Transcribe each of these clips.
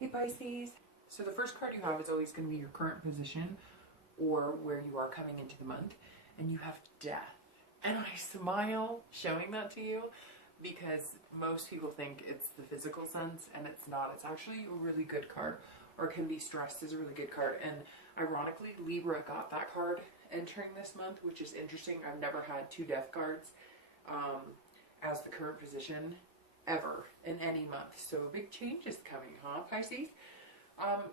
Hey Pisces. So the first card you have is always going to be your current position or where you are coming into the month. And you have Death. And I smile showing that to you because most people think it's the physical sense and it's not. It's actually a really good card, or can be stressed as a really good card. And ironically, Libra got that card entering this month, which is interesting. I've never had two Death cards as the current position ever in any month. So a big change is coming, huh, Pisces?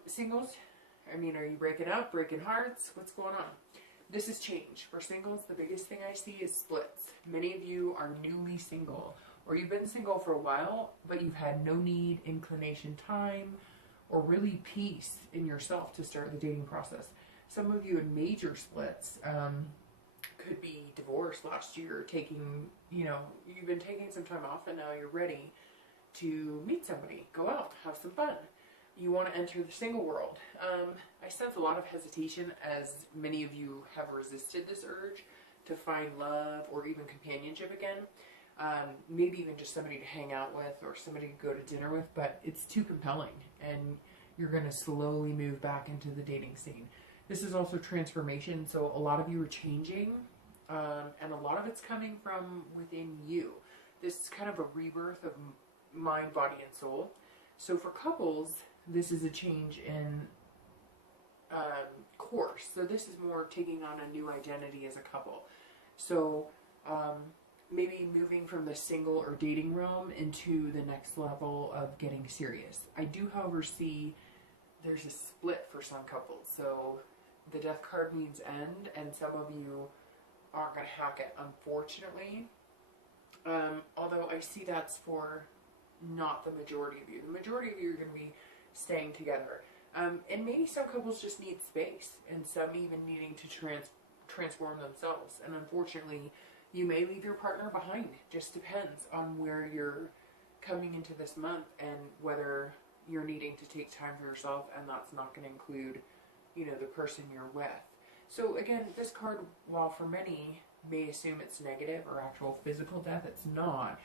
Singles, I mean, are you breaking up, breaking hearts? What's going on? This is change. For singles, the biggest thing I see is splits. Many of you are newly single, or you've been single for a while, but you've had no need, inclination, time, or really peace in yourself to start the dating process. Some of you in major splits could be divorced last year, taking, you've been taking some time off and now you're ready to meet somebody, go out, have some fun. You want to enter the single world. I sense a lot of hesitation as many of you have resisted this urge to find love or even companionship again. Maybe even just somebody to hang out with or somebody to go to dinner with, but it's too compelling and you're going to slowly move back into the dating scene. This is also transformation, so a lot of you are changing, and a lot of it's coming from within you. This is kind of a rebirth of mind, body, and soul. So for couples, this is a change in course. So this is more taking on a new identity as a couple. So maybe moving from the single or dating realm into the next level of getting serious. I do, however, see there's a split for some couples. So the Death card means end, and some of you aren't going to hack it, unfortunately. Although I see that's for not the majority of you. The majority of you are going to be staying together. And maybe some couples just need space, and some even needing to transform themselves. And unfortunately, you may leave your partner behind. It just depends on where you're coming into this month and whether you're needing to take time for yourself, and that's not going to include, the person you're with. So again, this card, while for many may assume it's negative or actual physical death, it's not.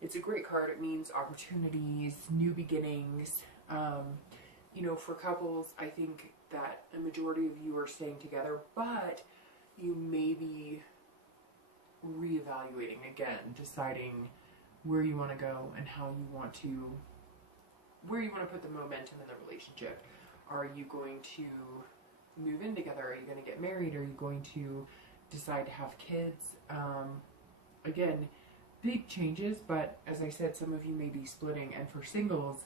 It's a great card. It means opportunities, new beginnings. For couples, I think that a majority of you are staying together, but you may be reevaluating again, deciding where you want to go and where you want to put the momentum in the relationship. Are you going to move in together? Are you going to get married? Are you going to decide to have kids? Again, big changes, but as I said, some of you may be splitting, and for singles,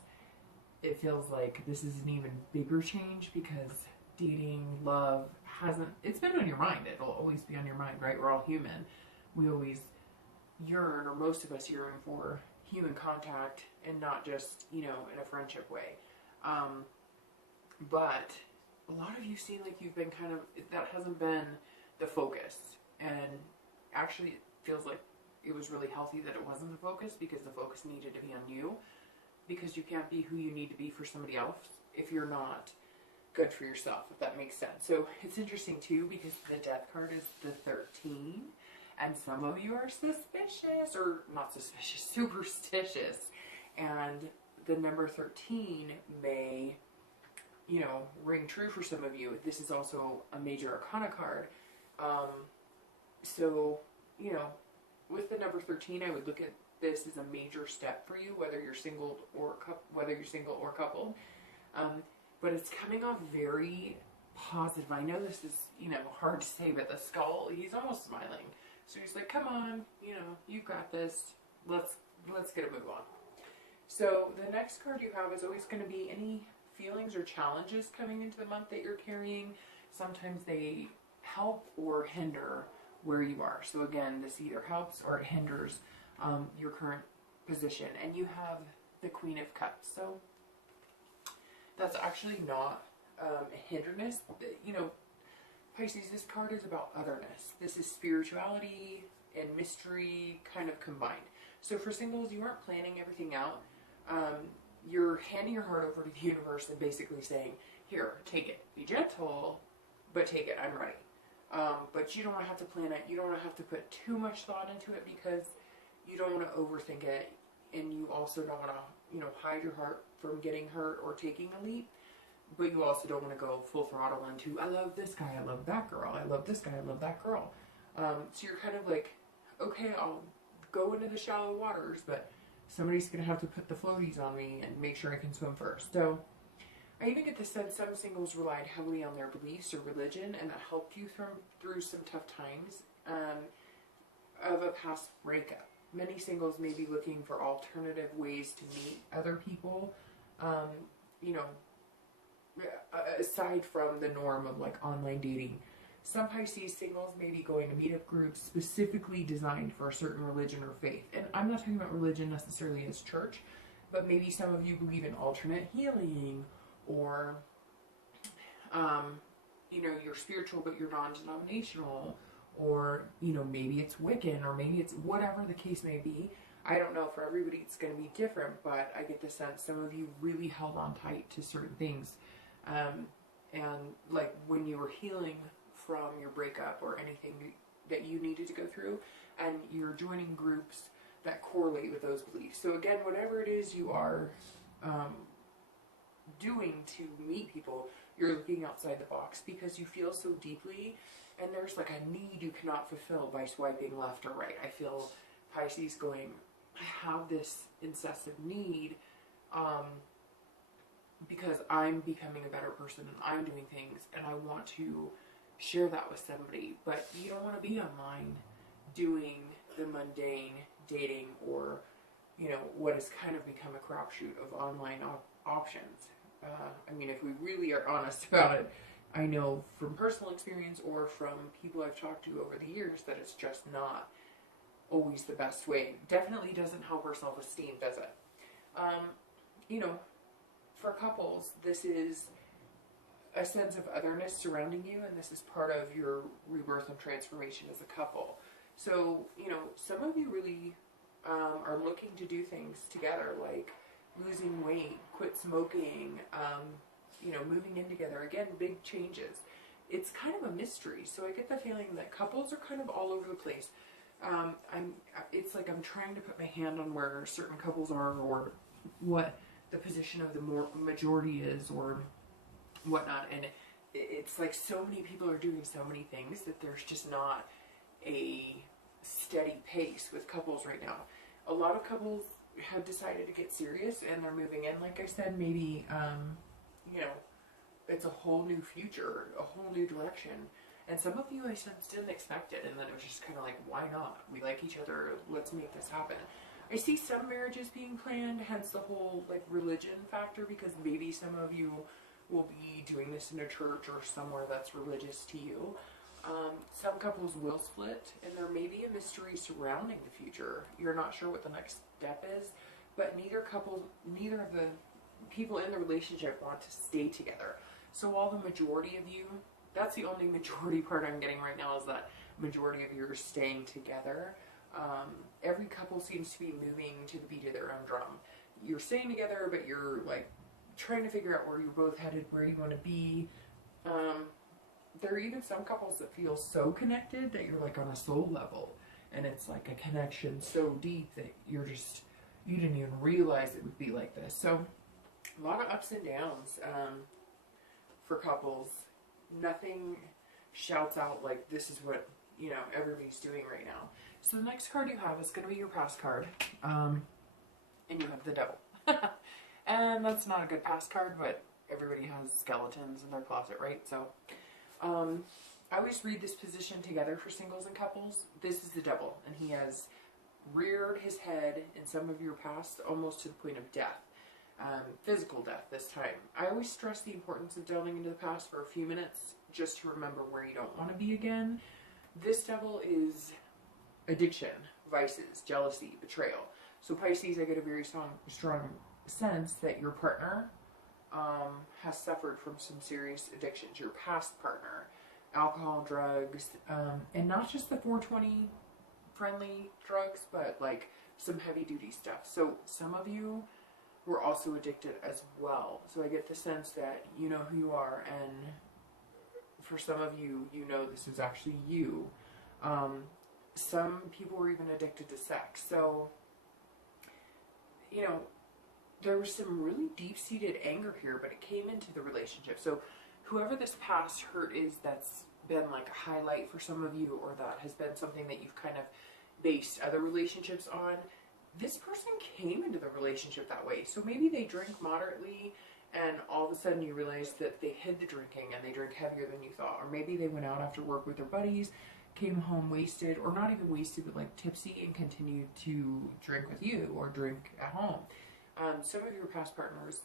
it feels like this is an even bigger change because dating, love, it's been on your mind. It'll always be on your mind, right? We're all human. We always yearn, or most of us yearn, for human contact and not just, in a friendship way. But a lot of you seem like you've been that hasn't been the focus. And actually it feels like it was really healthy that it wasn't the focus, because the focus needed to be on you, because you can't be who you need to be for somebody else if you're not good for yourself, if that makes sense. So it's interesting too, because the Death card is the 13, and some of you are suspicious, or not suspicious, superstitious, and the number 13 may, ring true for some of you. This is also a major arcana card. With the number 13, I would look at this as a major step for you, whether you're single or coupled. But it's coming off very positive. I know this is, hard to say, but the skull, he's almost smiling. So he's like, come on, you've got this. Let's get a move on. So the next card you have is always going to be any feelings or challenges coming into the month that you're carrying. Sometimes they help or hinder where you are. So again, this either helps or it hinders your current position. And you have the Queen of Cups. So that's actually not a hindrance. Pisces, this card is about otherness. This is spirituality and mystery kind of combined. So for singles, you aren't planning everything out. You're handing your heart over to the universe and basically saying, here, take it. Be gentle, but take it. I'm ready. But you don't want to have to plan it. You don't want to have to put too much thought into it, because you don't want to overthink it, and you also don't want to you know, hide your heart from getting hurt or taking a leap. But you also don't want to go full throttle into, I love this guy, I love that girl, I love this guy, I love that girl. So you're kind of like, okay, I'll go into the shallow waters, but somebody's going to have to put the floaties on me and make sure I can swim first. So I even get the sense some singles relied heavily on their beliefs or religion, and that helped you through some tough times of a past breakup. Many singles may be looking for alternative ways to meet other people, you know, aside from the norm of like online dating. Some Pisces singles may be going to meetup groups specifically designed for a certain religion or faith. And I'm not talking about religion necessarily as church, but maybe some of you believe in alternate healing, or, you know, you're spiritual but you're non-denominational, or, you know, maybe it's Wiccan, or maybe it's whatever the case may be. I don't know, for everybody it's going to be different, but I get the sense some of you really held on tight to certain things. And like when you were healing from your breakup or anything that you needed to go through, and you're joining groups that correlate with those beliefs. So again, whatever it is you are doing to meet people, you're looking outside the box because you feel so deeply, and there's like a need you cannot fulfill by swiping left or right. I feel Pisces going, I have this incessant need because I'm becoming a better person and I'm doing things and I want to share that with somebody. But you don't want to be online doing the mundane dating, or, you know, what has kind of become a crapshoot of online options. I mean, if we really are honest about it, I know from personal experience or from people I've talked to over the years that it's just not always the best way. Definitely doesn't help our self-esteem, does it? You know, for couples, this is a sense of otherness surrounding you, and this is part of your rebirth and transformation as a couple. So, you know, some of you really are looking to do things together, like losing weight, quit smoking, you know, moving in together. Again, big changes. It's kind of a mystery. So I get the feeling that couples are kind of all over the place. It's like I'm trying to put my hand on where certain couples are, or what the position of the majority is, or whatnot. And it's like so many people are doing so many things that there's just not a steady pace with couples right now. A lot of couples have decided to get serious and they're moving in. Like I said, maybe, you know, it's a whole new future, a whole new direction. And some of you, I sense, didn't expect it. And then it was just kind of like, why not? We like each other. Let's make this happen. I see some marriages being planned, hence the whole like religion factor, because maybe some of you will be doing this in a church or somewhere that's religious to you. Some couples will split, and there may be a mystery surrounding the future. You're not sure what the next step is, but neither of the people in the relationship want to stay together. So while the majority of you, that's the only majority part I'm getting right now, is that majority of you are staying together. Every couple seems to be moving to the beat of their own drum. You're staying together, but you're like trying to figure out where you're both headed, where you want to be. There are even some couples that feel so connected that you're like on a soul level, and it's like a connection so deep that you didn't even realize it would be like this. So a lot of ups and downs for couples. Nothing shouts out like this is what, you know, everybody's doing right now. So the next card you have is going to be your past card, and you have the Devil. And that's not a good past card, but everybody has skeletons in their closet, right? So I always read this position together for singles and couples. This is the Devil, and he has reared his head in some of your past almost to the point of death. Physical death this time. I always stress the importance of delving into the past for a few minutes just to remember where you don't want to be again. This Devil is addiction, vices, jealousy, betrayal. So Pisces, I get a very strong sense that your partner has suffered from some serious addictions. Your past partner, alcohol, drugs, and not just the 420 friendly drugs, but like some heavy duty stuff. So some of you were also addicted as well. So I get the sense that you know who you are, and for some of you, you know this is actually you. Some people were even addicted to sex. So, you know, there was some really deep-seated anger here, but it came into the relationship. So whoever this past hurt is, that's been like a highlight for some of you, or that has been something that you've kind of based other relationships on, this person came into the relationship that way. So maybe they drink moderately, and all of a sudden you realize that they hid the drinking and they drink heavier than you thought. Or maybe they went out after work with their buddies, came home wasted, or not even wasted, but like tipsy, and continued to drink with you or drink at home. Some of your past partners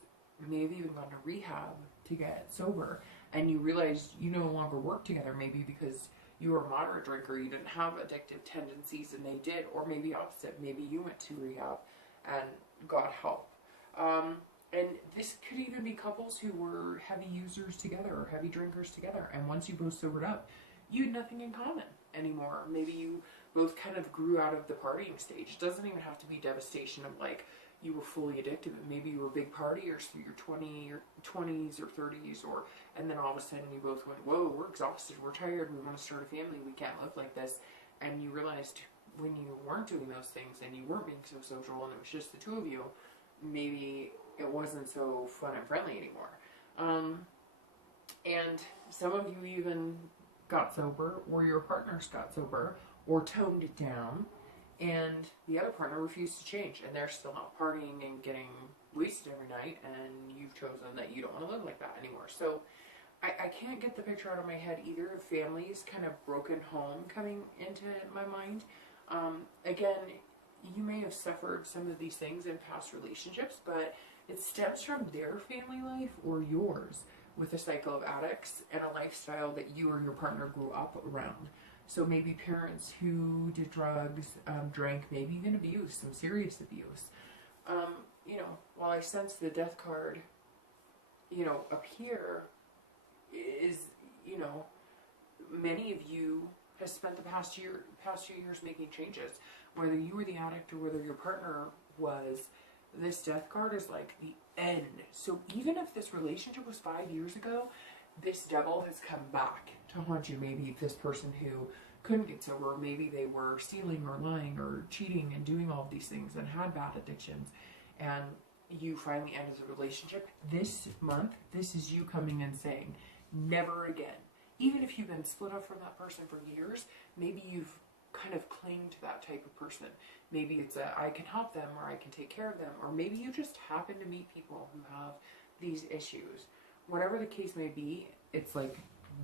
may have even gone to rehab to get sober, and you realize you no longer work together, maybe because you were a moderate drinker, you didn't have addictive tendencies and they did, or maybe opposite, maybe you went to rehab and got help. And this could even be couples who were heavy users together or heavy drinkers together, and once you both sobered up, you had nothing in common anymore. Maybe you both kind of grew out of the partying stage. It doesn't even have to be devastation of like you were fully addicted, but maybe you were big partiers through your 20s or 30s, and then all of a sudden you both went, whoa, we're exhausted, we're tired, we want to start a family, we can't live like this. And you realized when you weren't doing those things and you weren't being so social and it was just the two of you, maybe it wasn't so fun and friendly anymore. And some of you even got sober, or your partners got sober, or toned it down, and the other partner refused to change, and they're still not partying and getting wasted every night, and you've chosen that you don't want to live like that anymore. So I can't get the picture out of my head either of families, kind of broken home coming into my mind. Again, you may have suffered some of these things in past relationships, but it stems from their family life or yours, with a cycle of addicts and a lifestyle that you or your partner grew up around. So maybe parents who did drugs, drank, maybe even abuse, some serious abuse. You know, while I sense the death card, you know, up here is, you know, many of you have spent the past few years making changes. Whether you were the addict or whether your partner was, this death card is like the end. So even if this relationship was 5 years ago, this devil has come back to haunt you. Maybe this person who couldn't get sober, maybe they were stealing or lying or cheating and doing all of these things and had bad addictions, and you finally ended the relationship. This month, this is you coming and saying, never again. Even if you've been split up from that person for years, maybe you've kind of clinged to that type of person. Maybe it's I can help them, or I can take care of them, or maybe you just happen to meet people who have these issues. Whatever the case may be, it's like,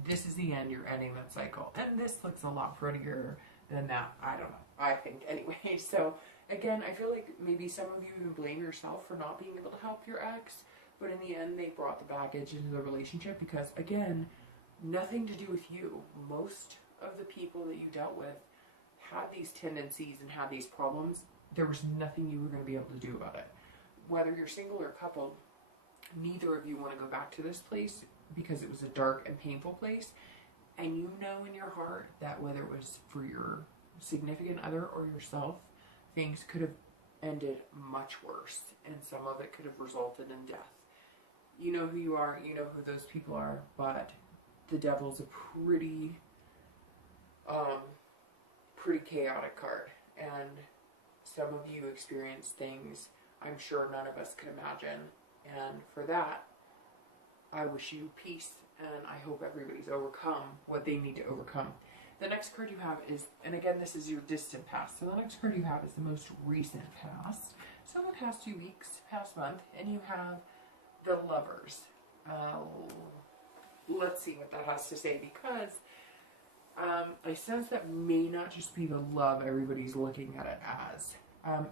this is the end, you're ending that cycle. And this looks a lot prettier than that. I don't know, I think anyway. So again, I feel like maybe some of you even blame yourself for not being able to help your ex, but in the end they brought the baggage into the relationship, because again, nothing to do with you. Most of the people that you dealt with had these tendencies and had these problems. There was nothing you were going to be able to do about it. Whether you're single or coupled, neither of you want to go back to this place, because it was a dark and painful place. And you know in your heart that whether it was for your significant other or yourself, things could have ended much worse, and some of it could have resulted in death. You know who you are, you know who those people are, but the devil's a pretty chaotic card, and some of you experience things I'm sure none of us could imagine, and for that I wish you peace, and I hope everybody's overcome what they need to overcome. The next card you have is, and again, this is your distant past, so the next card you have is the most recent past, so the past 2 weeks, past month, and you have the Lovers. Let's see what that has to say, because I sense that may not just be the love everybody's looking at it as.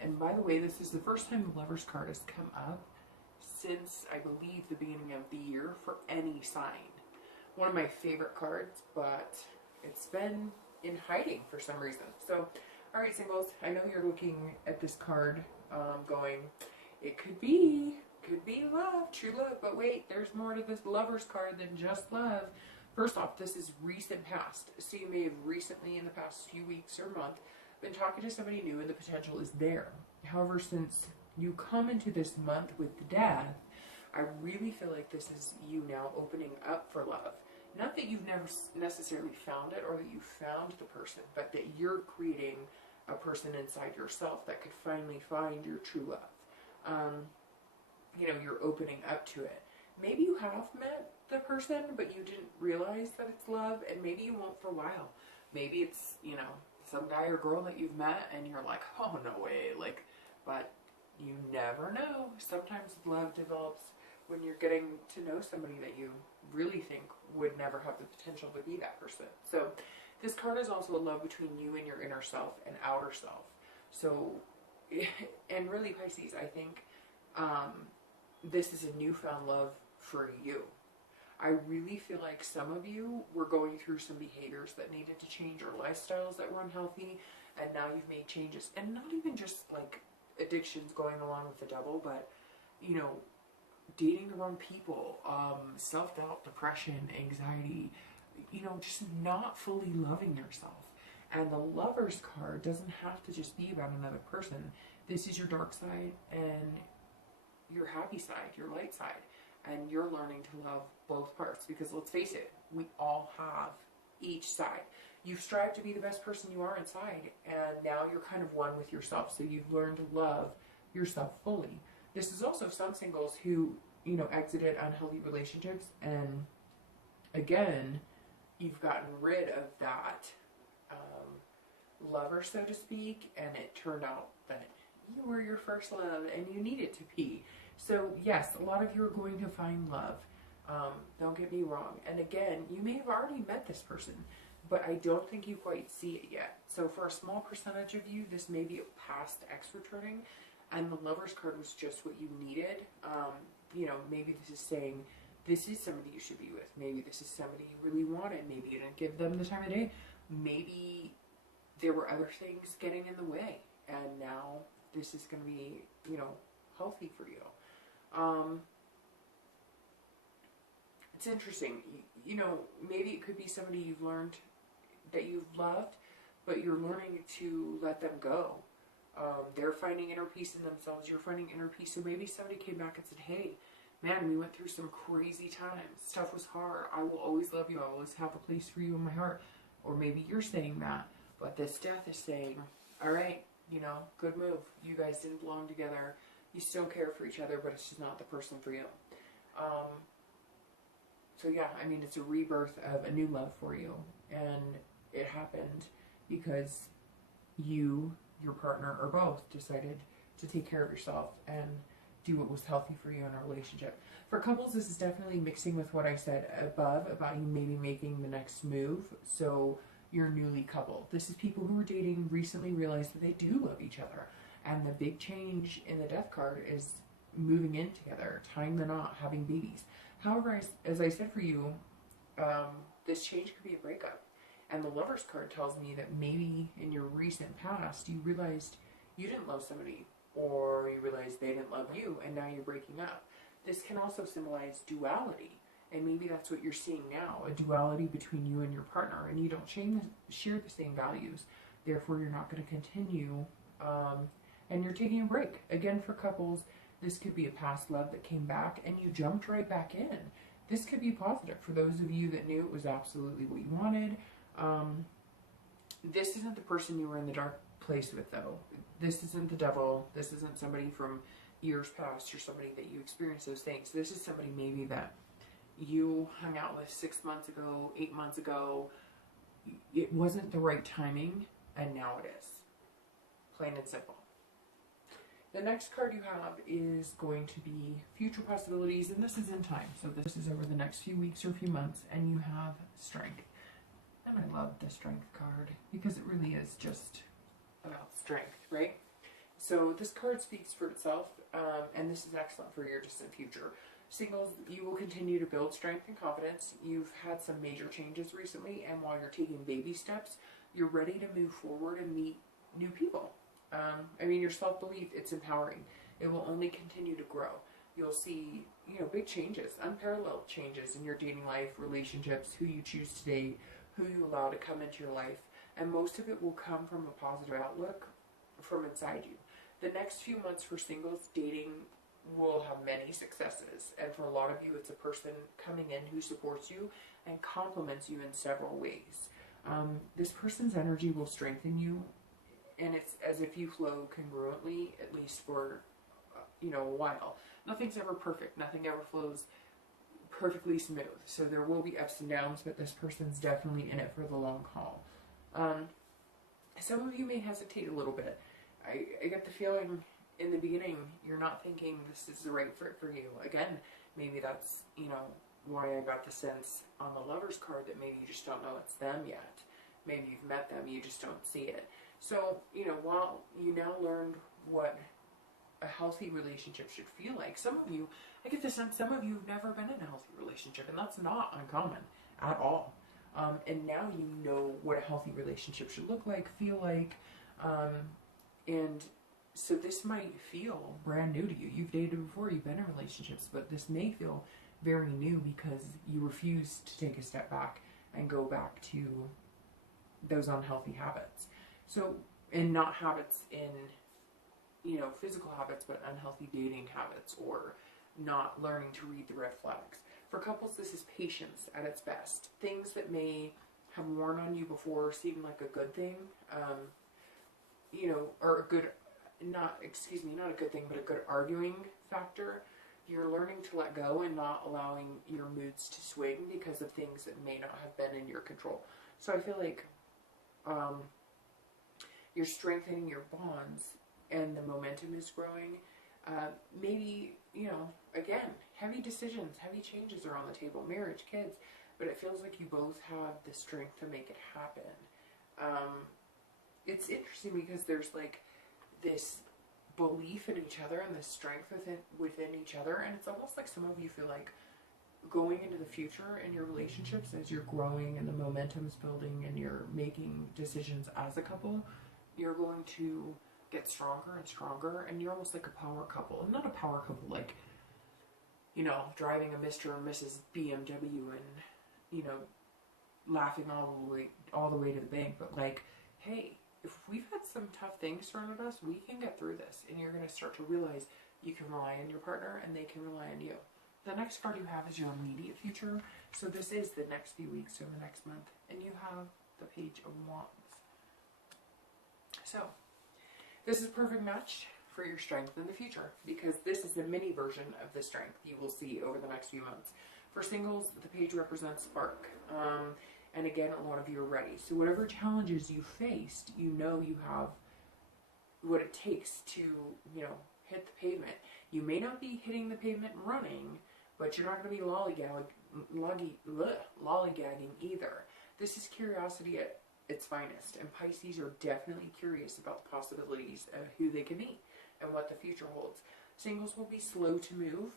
And by the way, this is the first time the Lovers card has come up since, I believe, the beginning of the year for any sign. One of my favorite cards, but it's been in hiding for some reason. So, alright singles, I know you're looking at this card going, it could be love, true love, but wait, there's more to this Lovers card than just love. First off, this is recent past, so you may have recently, in the past few weeks or month, been talking to somebody new and the potential is there. However, since you come into this month with the Death, I really feel like this is you now opening up for love. Not that you've never necessarily found it or that you found the person, but that you're creating a person inside yourself that could finally find your true love. you know, you're opening up to it. Maybe you have met the person, but you didn't realize that it's love, and maybe you won't for a while. Maybe it's, you know, some guy or girl that you've met and you're like, oh, no way, like, but you never know. Sometimes love develops when you're getting to know somebody that you really think would never have the potential to be that person. So this card is also a love between you and your inner self and outer self. So, and really, Pisces, I think this is a newfound love for you. I really feel like some of you were going through some behaviors that needed to change, or lifestyles that were unhealthy, and now you've made changes. And not even just like addictions going along with the devil, but, you know, dating the wrong people, self-doubt, depression, anxiety, you know, just not fully loving yourself. And the Lover's card doesn't have to just be about another person. This is your dark side and your happy side, your light side. And you're learning to love both parts, because let's face it, we all have each side. You've strived to be the best person you are inside, and now you're kind of one with yourself. So you've learned to love yourself fully. This is also some singles who, you know, exited unhealthy relationships, and again, you've gotten rid of that lover, so to speak, and it turned out that you were your first love and you needed to be. So yes, a lot of you are going to find love. Don't get me wrong. And again, you may have already met this person, but I don't think you quite see it yet. So for a small percentage of you, this may be a past ex returning, and the Lover's card was just what you needed. You know, maybe this is saying, this is somebody you should be with. Maybe this is somebody you really wanted. Maybe you didn't give them the time of day. Maybe there were other things getting in the way, and now this is going to be, you know, healthy for you. It's interesting. You know, maybe it could be somebody you've learned that you've loved, but you're learning to let them go. They're finding inner peace in themselves. You're finding inner peace. So maybe somebody came back and said, hey, man, we went through some crazy times. Stuff was hard. I will always love you. I will always have a place for you in my heart. Or maybe you're saying that, but this death is saying, all right, you know, good move. You guys didn't belong together. You still care for each other, but it's just not the person for you. So yeah, I mean, it's a rebirth of a new love for you. And it happened because you, your partner, or both decided to take care of yourself and do what was healthy for you in a relationship. For couples, this is definitely mixing with what I said above about you maybe making the next move. So you're newly coupled. This is people who were dating, recently realized that they do love each other. And the big change in the Death card is moving in together, tying the knot, having babies. However, as I said for you, this change could be a breakup. And the Lover's card tells me that maybe in your recent past, you realized you didn't love somebody, or you realized they didn't love you, and now you're breaking up. This can also symbolize duality. And maybe that's what you're seeing now, a duality between you and your partner, and you don't share the same values. Therefore, you're not going to continue, and you're taking a break. Again, for couples, this could be a past love that came back, and you jumped right back in. This could be positive for those of you that knew it was absolutely what you wanted. This isn't the person you were in the dark place with, though. This isn't the devil. This isn't somebody from years past, or somebody that you experienced those things. This is somebody maybe that you hung out with 6 months ago, 8 months ago. It wasn't the right timing, and now it is. Plain and simple. The next card you have is going to be future possibilities, and this is in time. So this is over the next few weeks or few months, and you have strength. And I love the strength card because it really is just about strength, right? So this card speaks for itself, and this is excellent for your distant future. Singles, you will continue to build strength and confidence. You've had some major changes recently, and while you're taking baby steps, you're ready to move forward and meet new people. I mean, your self-belief, it's empowering. It will only continue to grow. You'll see, you know, big changes, unparalleled changes in your dating life, relationships, who you choose to date, who you allow to come into your life. And most of it will come from a positive outlook from inside you. The next few months for singles, dating will have many successes. And for a lot of you, it's a person coming in who supports you and compliments you in several ways. This person's energy will strengthen you. And it's as if you flow congruently, at least for you know, a while. Nothing's ever perfect. Nothing ever flows perfectly smooth. So there will be ups and downs, but this person's definitely in it for the long haul. Some of you may hesitate a little bit. I get the feeling in the beginning you're not thinking this is the right fit for you. Again, maybe that's, you know, why I got the sense on the Lover's card that maybe you just don't know it's them yet. Maybe you've met them, you just don't see it. So, you know, while you now learned what a healthy relationship should feel like, some of you, I get the sense some of you have never been in a healthy relationship, and that's not uncommon at all. And now you know what a healthy relationship should look like, feel like, and so this might feel brand new to you. You've dated before, you've been in relationships, but this may feel very new because you refuse to take a step back and go back to those unhealthy habits. So, and not habits in, you know, physical habits, but unhealthy dating habits, or not learning to read the red flags. For couples, this is patience at its best. Things that may have worn on you before seem like a good thing, you know, or a good, not a good thing, but a good arguing factor. You're learning to let go and not allowing your moods to swing because of things that may not have been in your control. So I feel like you're strengthening your bonds and the momentum is growing. Maybe, you know, again, heavy decisions, heavy changes are on the table, marriage, kids, but it feels like you both have the strength to make it happen. It's interesting because there's like this belief in each other and this strength within each other, and it's almost like some of you feel like going into the future in your relationships, as you're growing and the momentum's building and you're making decisions as a couple, you're going to get stronger and stronger, and you're almost like a power couple. And not a power couple like, you know, driving a Mr. and Mrs. BMW and, you know, laughing all the way to the bank, but like, hey, if we've had some tough things thrown at us, we can get through this. And you're going to start to realize you can rely on your partner and they can rely on you. The next card you have is your immediate future. So this is the next few weeks, so the next month. And you have the Page of Wands. So this is a perfect match for your strength in the future, because this is the mini version of the strength you will see over the next few months. For singles, the page represents spark. And again, a lot of you are ready. So whatever challenges you faced, you know you have what it takes to, you know, hit the pavement. You may not be hitting the pavement and running, but you're not going to be lollygagging either. This is curiosity at its finest, and Pisces are definitely curious about the possibilities of who they can meet and what the future holds. Singles will be slow to move,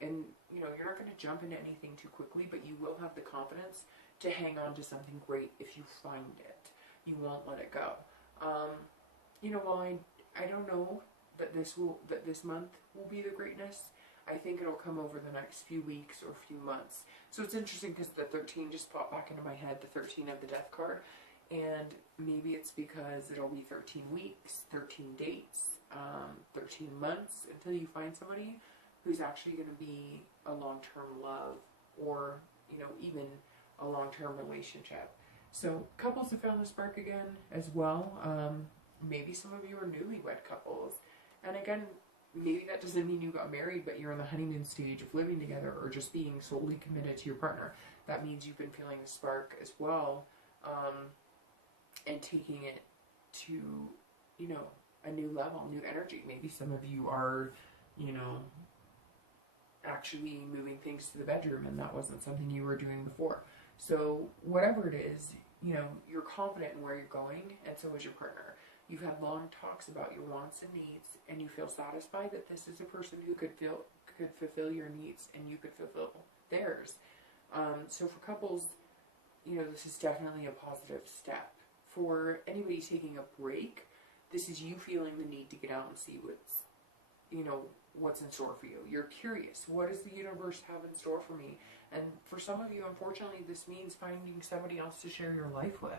and you know, you're not going to jump into anything too quickly, but you will have the confidence to hang on to something great if you find it. You won't let it go. You know, while I don't know that this month will be the greatness, I think it'll come over the next few weeks or few months. So it's interesting because the 13 just popped back into my head, the 13 of the Death card, and maybe it's because it'll be 13 weeks, 13 dates, 13 months until you find somebody who's actually going to be a long-term love, or, you know, even a long-term relationship. So couples have found the spark again as well. Maybe some of you are newlywed couples, and again, maybe that doesn't mean you got married, but you're in the honeymoon stage of living together or just being solely committed to your partner. That means you've been feeling the spark as well, and taking it to, you know, a new level, new energy. Maybe some of you are, you know, actually moving things to the bedroom, and that wasn't something you were doing before. So whatever it is, you know, you're confident in where you're going, and so is your partner. You've had long talks about your wants and needs, and you feel satisfied that this is a person who could fulfill your needs, and you could fulfill theirs. So for couples, you know, this is definitely a positive step. For anybody taking a break, this is you feeling the need to get out and see what's in store for you. You're curious. What does the universe have in store for me? And for some of you, unfortunately, this means finding somebody else to share your life with.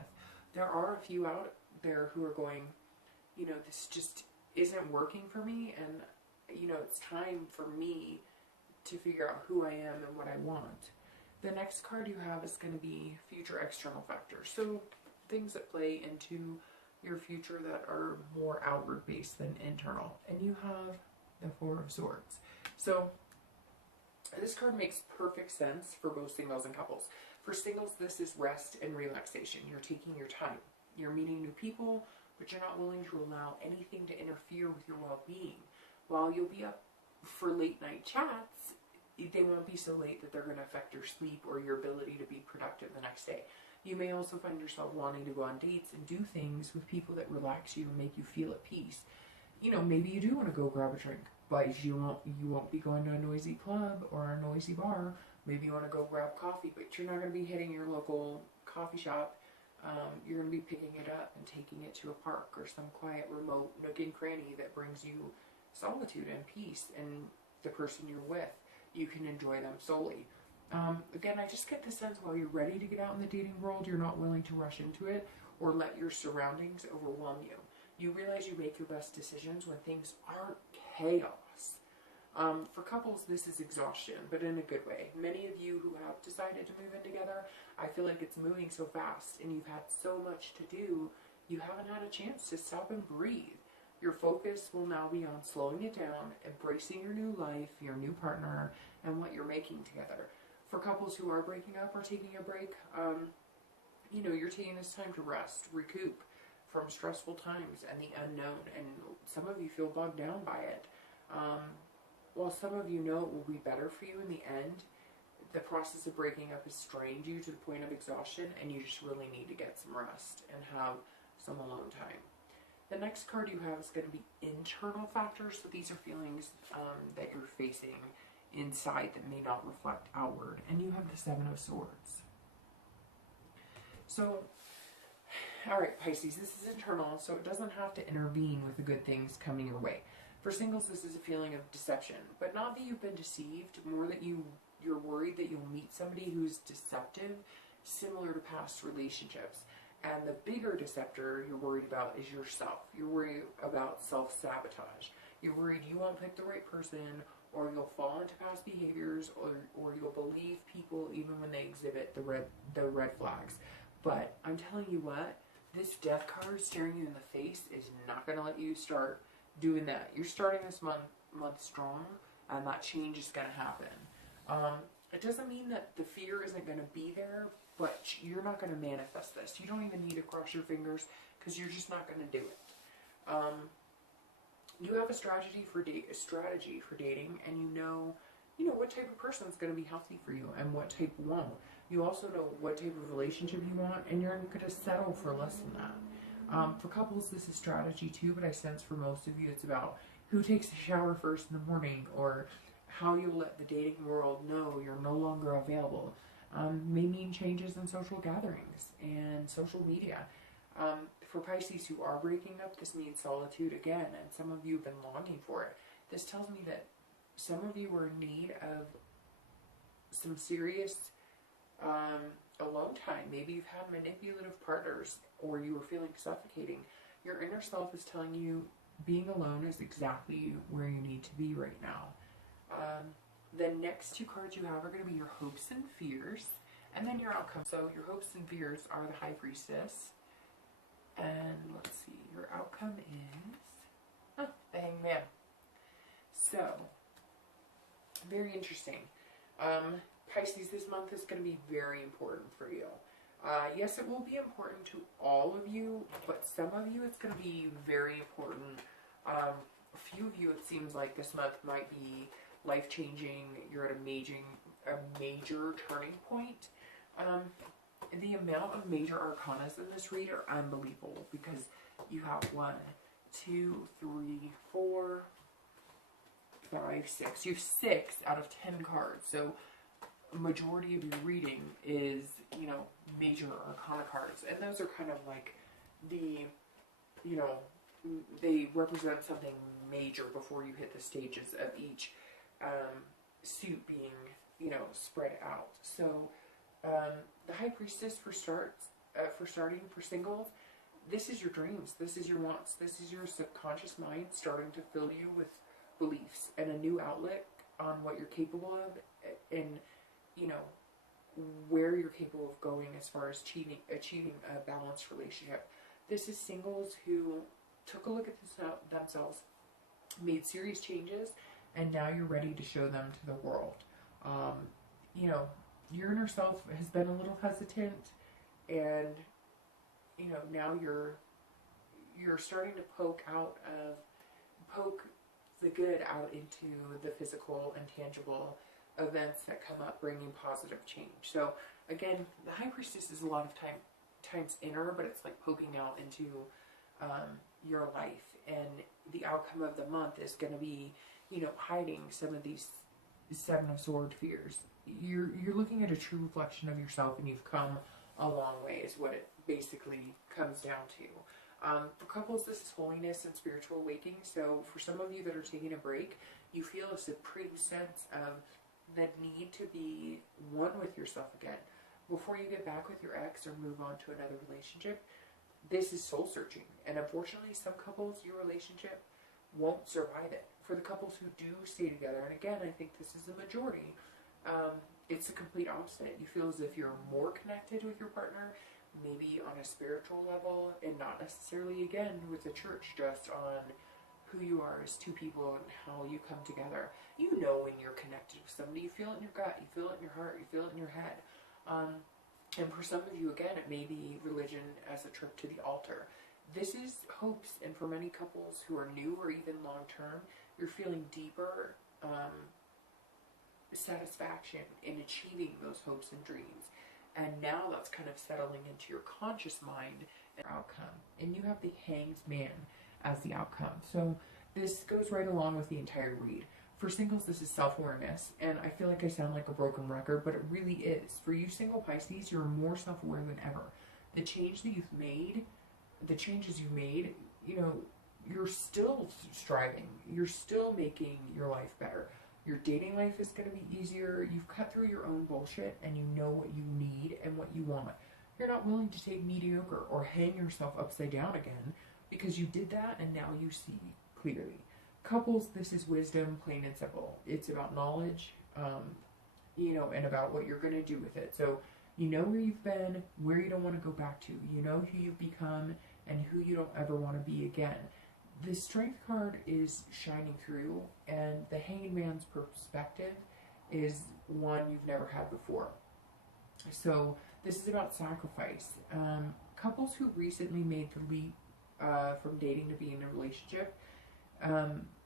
There are a few out there who are going, you know, this just isn't working for me, and, you know, it's time for me to figure out who I am and what I want. The next card you have is going to be future external factors. So things that play into your future that are more outward based than internal. And you have the Four of Swords. So this card makes perfect sense for both singles and couples. For singles, this is rest and relaxation. You're taking your time. You're meeting new people, but you're not willing to allow anything to interfere with your well-being. While you'll be up for late night chats, they won't be so late that they're going to affect your sleep or your ability to be productive the next day. You may also find yourself wanting to go on dates and do things with people that relax you and make you feel at peace. You know, maybe you do want to go grab a drink, but you won't be going to a noisy club or a noisy bar. Maybe you want to go grab coffee, but you're not going to be hitting your local coffee shop. You're going to be picking it up and taking it to a park or some quiet, remote nook and cranny that brings you solitude and peace, and the person you're with, you can enjoy them solely. Again, I just get the sense while you're ready to get out in the dating world, you're not willing to rush into it or let your surroundings overwhelm you. You realize you make your best decisions when things aren't chaos. For couples, this is exhaustion, but in a good way. Many of you who have decided to move in together, I feel like it's moving so fast and you've had so much to do, you haven't had a chance to stop and breathe. Your focus will now be on slowing it down, embracing your new life, your new partner, and what you're making together. For couples who are breaking up or taking a break, you know, you're taking this time to rest, recoup from stressful times and the unknown, and some of you feel bogged down by it. While some of you know it will be better for you in the end, the process of breaking up has strained you to the point of exhaustion, and you just really need to get some rest and have some alone time. The next card you have is going to be internal factors. So these are feelings that you're facing inside that may not reflect outward. And you have the Seven of Swords. So, all right, Pisces, this is internal, so it doesn't have to intervene with the good things coming your way. For singles, this is a feeling of deception, but not that you've been deceived, more that you're worried that you'll meet somebody who's deceptive, similar to past relationships. And the bigger deceptor you're worried about is yourself. You're worried about self-sabotage. You're worried you won't pick the right person, or you'll fall into past behaviors, or you'll believe people even when they exhibit the red flags. But I'm telling you what, this death card staring you in the face is not going to let you start doing that. You're starting this month strong, and that change is going to happen. It doesn't mean that the fear isn't going to be there, but you're not going to manifest this. You don't even need to cross your fingers, because you're just not going to do it. You have a strategy for dating, and you know what type of person is going to be healthy for you and what type won't. You also know what type of relationship you want, and you're going to settle for less than that. For couples, this is strategy too, but I sense for most of you it's about who takes the shower first in the morning, or how you'll let the dating world know you're no longer available. May mean changes in social gatherings and social media. For Pisces who are breaking up, this means solitude again, and some of you have been longing for it. This tells me that some of you are in need of some serious alone time. Maybe you've had manipulative partners, or you were feeling suffocating. Your inner self is telling you being alone is exactly where you need to be right now. The next two cards you have are going to be your hopes and fears, and then your outcome. So your hopes and fears are the High Priestess, and let's see, your outcome is the Hangman. So, very interesting. Pisces, this month is going to be very important for you. Yes, it will be important to all of you, but some of you it's going to be very important. A few of you, it seems like this month might be life-changing. You're at a major turning point. The amount of major arcanas in this read are unbelievable, because you have 1, 2, 3, 4, 5, 6. You have 6 out of 10 cards. So a majority of your reading is, major arcana cards. And those are kind of like the, they represent something major before you hit the stages of each suit being, spread out. So the High Priestess for starting for singles, this is your dreams, this is your wants, this is your subconscious mind starting to fill you with beliefs and a new outlet on what you're capable of, and where you're capable of going as far as achieving a balanced relationship. This is singles who took a look at themselves made serious changes, and now you're ready to show them to the world. You know, your inner self has been a little hesitant, and you know, now you're starting to poke the good out into the physical and tangible events that come up, bringing positive change. So again, the High Priestess is a lot of times inner, but it's like poking out into your life, and the outcome of the month is going to be, you know, hiding some of these Seven of Swords fears. You're looking at a true reflection of yourself, and you've come a long way, is what it basically comes down to. For couples, this is holiness and spiritual awakening. So for some of you that are taking a break, you feel a supreme sense of the need to be one with yourself again. Before you get back with your ex or move on to another relationship, this is soul searching. And unfortunately, some couples, your relationship won't survive it. For the couples who do stay together, and again, I think this is the majority, it's the complete opposite. You feel as if you're more connected with your partner, maybe on a spiritual level, and not necessarily, again, with the church, just on who you are as two people and how you come together. You know when you're connected with somebody. You feel it in your gut, you feel it in your heart, you feel it in your head. And for some of you, again, it may be religion as a trip to the altar. This is hopes, and for many couples who are new or even long-term, you're feeling deeper satisfaction in achieving those hopes and dreams. And now that's kind of settling into your conscious mind and outcome. And you have the Hanged Man as the outcome. So this goes right along with the entire read. For singles, this is self-awareness. And I feel like I sound like a broken record, but it really is. For you single Pisces, you're more self-aware than ever. The change that you've made, the changes you've made, you know, you're still striving. You're still making your life better. Your dating life is going to be easier. You've cut through your own bullshit, and you know what you need and what you want. You're not willing to take mediocre or hang yourself upside down again, because you did that and now you see clearly. Couples, this is wisdom, plain and simple. It's about knowledge, you know, and about what you're going to do with it. So you know where you've been, where you don't want to go back to. You know who you've become and who you don't ever want to be again. The Strength card is shining through, and the Hanged Man's perspective is one you've never had before. So this is about sacrifice. Couples who recently made the leap from dating to being in a relationship,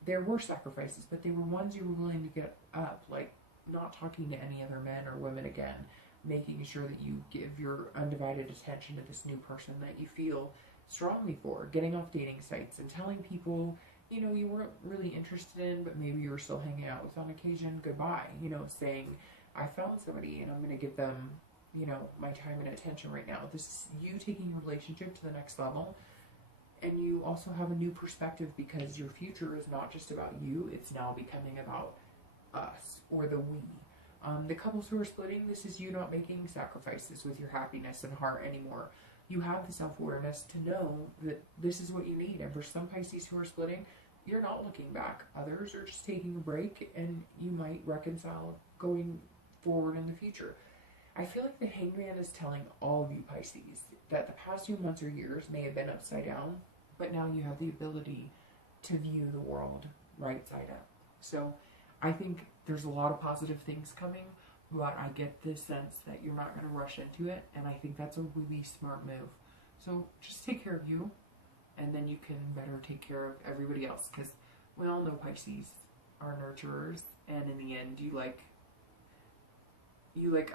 there were sacrifices, but they were ones you were willing to get up, like not talking to any other men or women again, making sure that you give your undivided attention to this new person that you feel strongly for, getting off dating sites and telling people, you know, you weren't really interested in, but maybe you were still hanging out with on occasion, goodbye, you know, saying, I found somebody and I'm going to give them, you know, my time and attention right now. This is you taking your relationship to the next level. And you also have a new perspective, because your future is not just about you, it's now becoming about us, or the we. The couples who are splitting, this is you not making sacrifices with your happiness and heart anymore. You have the self-awareness to know that this is what you need. And for some Pisces who are splitting, you're not looking back. Others are just taking a break, and you might reconcile going forward in the future. I feel like the Hanged Man is telling all of you Pisces that the past few months or years may have been upside down, but now you have the ability to view the world right side up. So I think there's a lot of positive things coming, but I get this sense that you're not going to rush into it, and I think that's a really smart move. So just take care of you, and then you can better take care of everybody else, because we all know Pisces are nurturers, and in the end, you like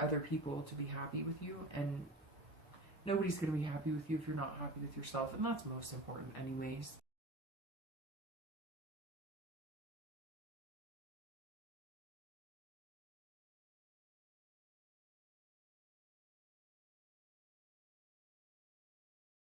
other people to be happy with you, and nobody's going to be happy with you if you're not happy with yourself, and that's most important anyways.